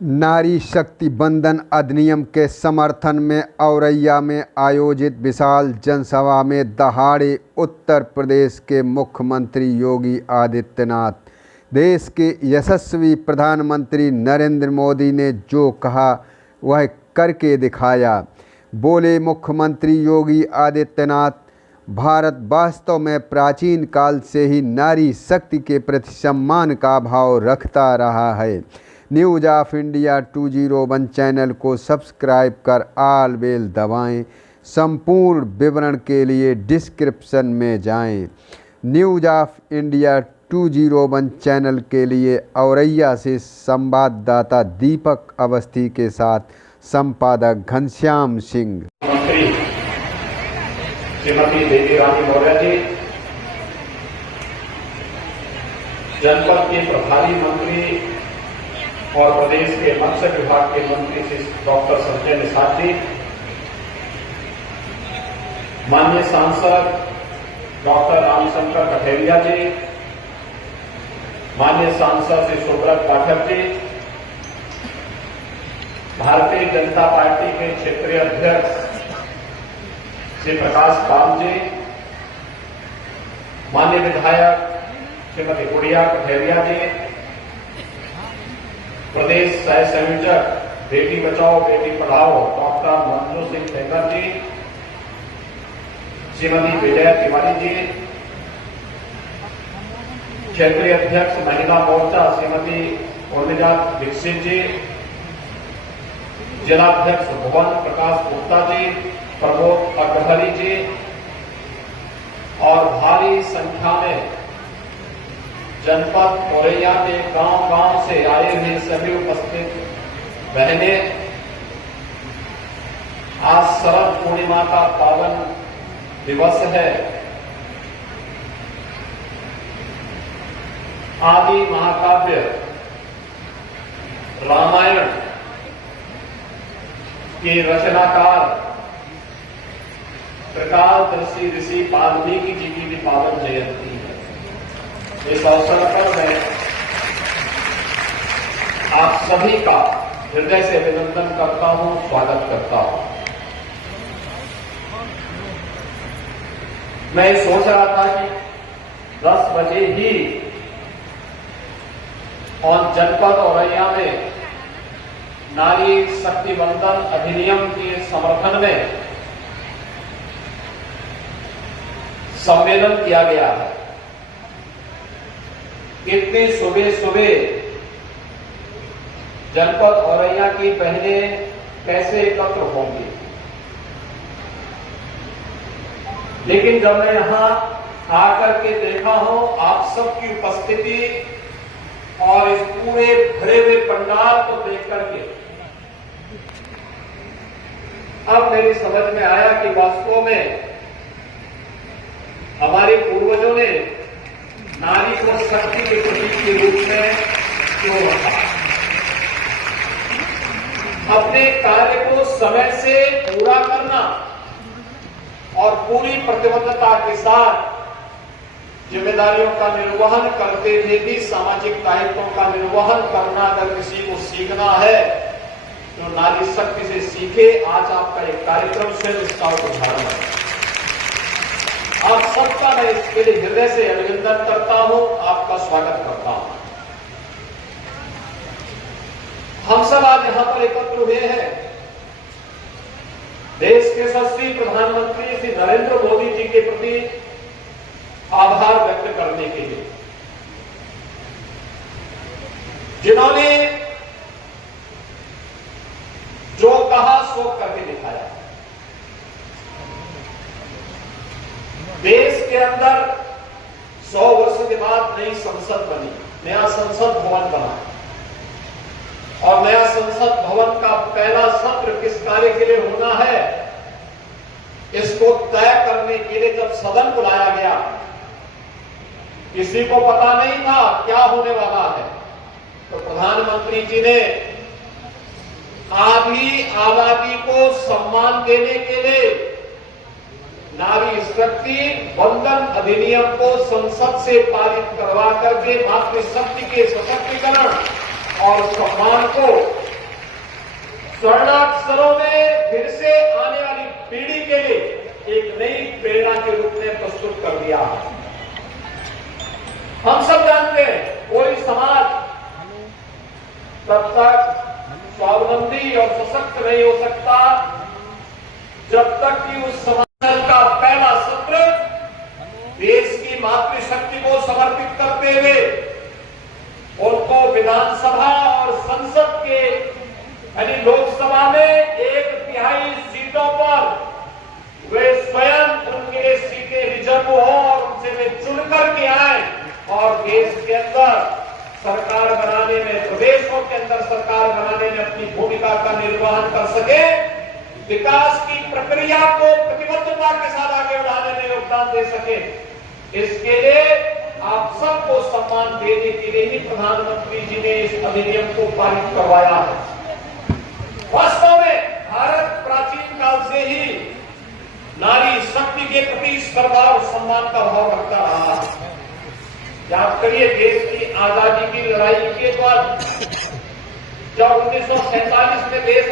नारी शक्ति वंदन अधिनियम के समर्थन में औरैया में आयोजित विशाल जनसभा में दहाड़े उत्तर प्रदेश के मुख्यमंत्री योगी आदित्यनाथ। देश के यशस्वी प्रधानमंत्री नरेंद्र मोदी ने जो कहा वह करके दिखाया। बोले मुख्यमंत्री योगी आदित्यनाथ, भारत वास्तव में प्राचीन काल से ही नारी शक्ति के प्रति सम्मान का भाव रखता रहा है। न्यूज़ ऑफ इंडिया 201 चैनल को सब्सक्राइब कर आल बेल दबाएं। संपूर्ण विवरण के लिए डिस्क्रिप्शन में जाएं। न्यूज़ ऑफ इंडिया 201 चैनल के लिए औरैया से संवाददाता दीपक अवस्थी के साथ संपादक घनश्याम सिंह। मंत्री श्रीमती देवी रानी मौर्य जी, जनपद के प्रभारी मंत्री और प्रदेश के मत्स्य विभाग के मंत्री श्री डॉक्टर संजय निषाद जी, माननीय सांसद डॉक्टर रामशंकर कठेरिया जी, माननीय सांसद श्री सुब्रत पाठक जी, भारतीय जनता पार्टी के क्षेत्रीय अध्यक्ष श्री प्रकाश पाल जी, माननीय विधायक श्रीमती गुड़िया कठेरिया जी, प्रदेश सह संयोजक बेटी बचाओ बेटी पढ़ाओ डॉक्टर मंजू सिंह सेंगर जी, श्रीमती विजया तिवारी जी, क्षेत्रीय अध्यक्ष महिला मोर्चा श्रीमती उर्मिला दीक्षित जी, जिलाध्यक्ष भुवन प्रकाश गुप्ता जी, प्रमोद अग्रहरी जी और भारी संख्या में जनपद औरैया के गांव-गांव से आए हुए सभी उपस्थित बहनें, आज शरद पूर्णिमा का पावन दिवस है। आदि महाकाव्य रामायण के रचनाकार त्रिकालदर्शी ऋषि वाल्मीकि जी की भी पावन जयंती है। इस अवसर पर मैं आप सभी का हृदय से अभिनंदन करता हूं, स्वागत करता हूं। मैं सोच रहा था कि 10 बजे ही और जनपद औरैया में नारी शक्ति वंदन अधिनियम के समर्थन में सम्मेलन किया गया है। इतने सुबह सुबह जनपद औरैया की बहनें कैसे एकत्र होंगी, लेकिन जब मैं यहां आकर के देखा हूं आप सबकी उपस्थिति और इस पूरे भरे हुए पंडाल को देख करके अब मेरी समझ में आया कि वास्तव में हमारे पूर्वजों ने नारी को शक्ति के प्रतीक के रूप में क्यों रखा। अपने कार्य को समय से पूरा करना और पूरी प्रतिबद्धता के साथ जिम्मेदारियों का निर्वहन करते हुए भी सामाजिक दायित्वों का निर्वहन करना अगर किसी को सीखना है तो नारी शक्ति से सीखे। आज आपका एक कार्यक्रम स्वयं इसका उदाहरण है। आप सबका मैं इसके लिए हृदय से अभिनंदन करता हूं, आपका स्वागत करता हूं। हम सब आज यहां पर एकत्र हुए हैं देश के यशस्वी प्रधानमंत्री श्री नरेंद्र मोदी जी के प्रति आभार व्यक्त करने के लिए, जिन्होंने जो कहा सो करके दिखाया। देश के अंदर 100 वर्ष के बाद नई संसद बनी, नया संसद भवन बना और नया संसद भवन का पहला सत्र किस कार्य के लिए होना है इसको तय करने के लिए जब सदन बुलाया गया, किसी को पता नहीं था क्या होने वाला है, तो प्रधानमंत्री जी ने आधी आबादी को सम्मान देने के लिए नारी शक्ति वंदन अधिनियम को संसद से पारित करवा करके मातृशक्ति के सशक्तिकरण और सम्मान को स्वर्णाक्षरों में फिर से आने वाली पीढ़ी के लिए एक नई प्रेरणा के रूप में प्रस्तुत कर दिया। हम सब जानते हैं कोई समाज तब तक स्वावलंबी और सशक्त नहीं हो सकता जब तक कि उस समाज का पहला सत्र देश की मातृशक्ति को समर्पित करते हुए उनको विधानसभा और संसद के यानी लोकसभा में 1/3 सीटों पर वे स्वयं उनके लिए सीटें रिजर्व हो और उनसे वे चुन करके आए और देश के अंदर सरकार बनाने में, प्रदेशों के अंदर सरकार बनाने में अपनी भूमिका का निर्वहन कर सके, विकास की प्रक्रिया को प्रतिबद्धता के साथ आगे बढ़ाने में योगदान दे सके। इसके लिए आप सबको सम्मान देने के लिए ही प्रधानमंत्री जी ने इस अधिनियम को पारित करवाया है। वास्तव में भारत प्राचीन काल से ही नारी शक्ति के प्रति श्रद्धा और सम्मान का भाव रखता रहा है। याद करिए देश की आजादी की लड़ाई के बाद जब 1947 में देश